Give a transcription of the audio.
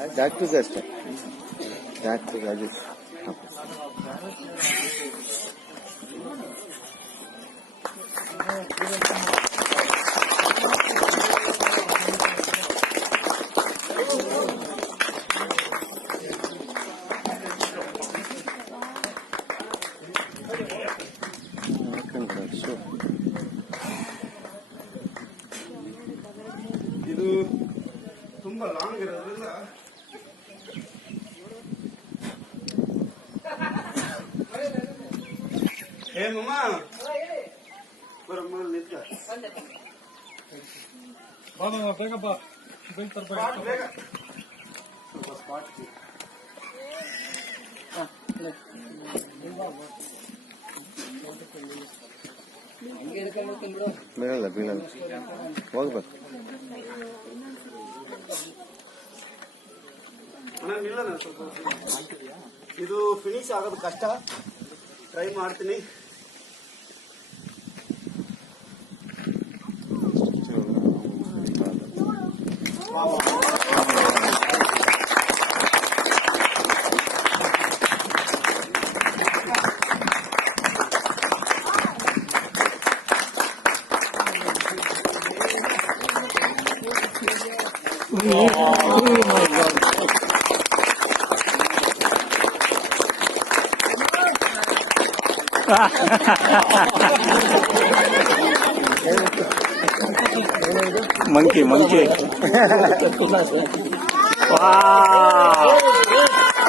ಡಾಕ್ಟರ್ಗೆ ಅಷ್ಟೇ, ಡಾಕ್ಟರ್ ರಾಜೇಶ್. ಇದು ತುಂಬಾ ಲಾಂಗ್ ಇರೋದ್ರಿಂದ ಮಮ್ಮ ಬರಮ್ಮ ನಿಂತ ಬೇಗಪ್ಪ ಬೇಗ ಸ್ವಲ್ಪ ಸ್ಪಾಟ್ ಬೀಳಲ್ಲ ಬೀಳಲ್ಲ, ಹೋಗ್ಬೇಕು. ಇಲ್ಲ ಸ್ವಲ್ಪ ಇದು ಫಿನಿಶ್ ಆಗೋದು ಕಷ್ಟ, ಟ್ರೈ ಮಾಡ್ತೀನಿ. monkey. Wow.